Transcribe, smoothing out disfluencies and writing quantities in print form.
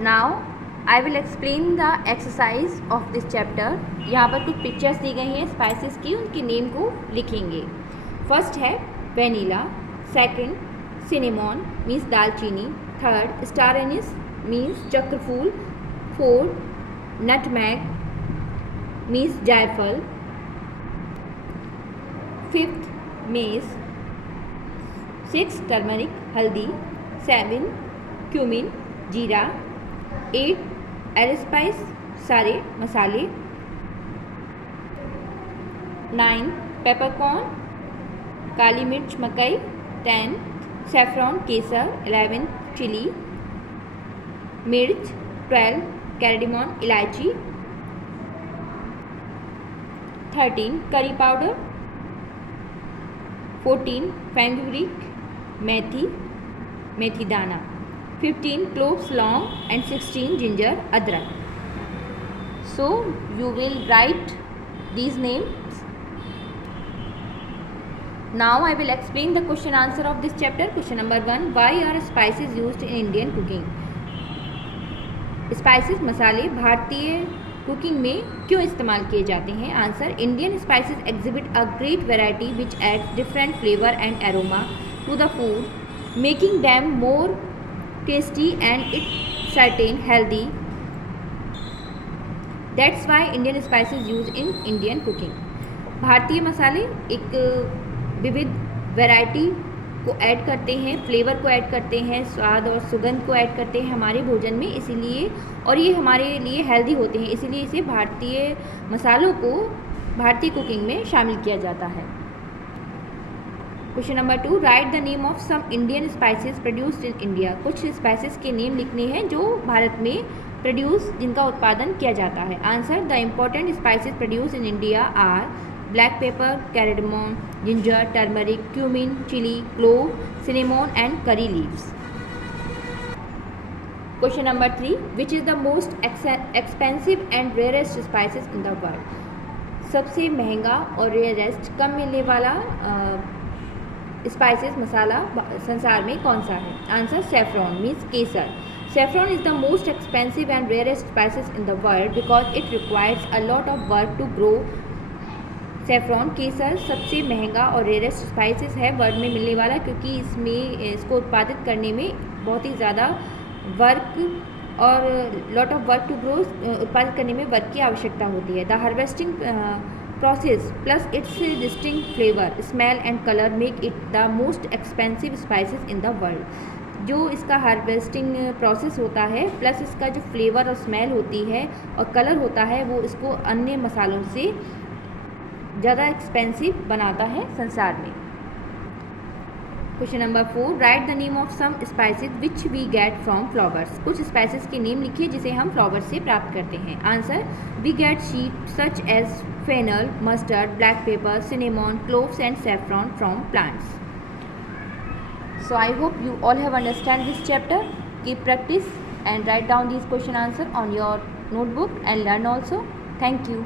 Now I will explain the exercise of this chapter. यहाँ पर कुछ पिक्चर्स दी गई हैं स्पाइसेस की, उनके नेम को लिखेंगे। फर्स्ट है वेनिला, सेकंड सिनेमॉन मीन्स दालचीनी, थर्ड स्टार एनिस मीन्स चक्रफूल, फोर्थ नटमैग मीन्स जायफल, फिफ्थ मेस, सिक्स टर्मरिक हल्दी, सेवन क्यूमिन जीरा, 8 एलस्पाइस सारे मसाले, 9 पेपरकॉर्न काली मिर्च मकई, 10 सेफ्रॉन केसर, 11 चिली मिर्च, 12 कैर्डेमॉन इलायची, 13 करी पाउडर, 14 फेनुग्रीक मेथी दाना, 15 cloves long and 16 ginger adrak. So you will write these names. Now I will explain the question answer of this chapter. Question number 1, why are spices used in Indian cooking? Spices मसाले भारतीय cooking में क्यों इस्तेमाल किए जाते हैं? Answer, Indian spices exhibit a great variety which adds different flavour and aroma to the food, making them more tasty and it certain healthy. That's why Indian spices used in Indian cooking. भारतीय मसाले एक विविध variety को add करते हैं, flavour को add करते हैं, स्वाद और सुगंध को ऐड करते हैं हमारे भोजन में, इसीलिए और ये हमारे लिए हेल्दी होते हैं, इसीलिए इसे भारतीय मसालों को भारतीय कुकिंग में शामिल किया जाता है। Question number 2, write the name of some Indian spices produced in India. कुछ स्पाइसेस के नेम लिखने हैं जो भारत में प्रोड्यूस जिनका उत्पादन किया जाता है। Answer, the important spices produce in India are black pepper, cardamom, ginger, turmeric, cumin, chilli, clove, cinnamon and curry leaves. Question number 3, which is the most expensive and rarest spices in the world. सबसे महंगा और rarest कम मिलने वाला spices मसाला संसार में कौन सा है? आंसर, सेफ्रॉन मीन्स केसर। Saffron is the most expensive and rarest spices in the world because it requires a lot of work to grow saffron. केसर सबसे महंगा और रेयरेस्ट स्पाइसेस है वर्ल्ड में मिलने वाला, क्योंकि इसको उत्पादित करने में बहुत ही ज़्यादा वर्क और lot of work to grow उत्पादित करने में वर्क की आवश्यकता होती है। The harvesting process plus its distinct flavor, smell and color make it the most expensive spices in the world. जो इसका हार्वेस्टिंग प्रोसेस होता है प्लस इसका जो फ्लेवर और स्मेल होती है और कलर होता है वो इसको अन्य मसालों से ज़्यादा एक्सपेंसिव बनाता है संसार में। Question number 4, write the name of some spices which we get from flowers. कुछ स्पाइसेस के नेम लिखिए जिसे हम फ्लावर्स से प्राप्त करते हैं। Answer, we get seed such as fennel, mustard, black pepper, cinnamon, cloves and saffron from plants. So I hope you all have understand this chapter. Keep practice and write down these question answer on your notebook and learn also. Thank you.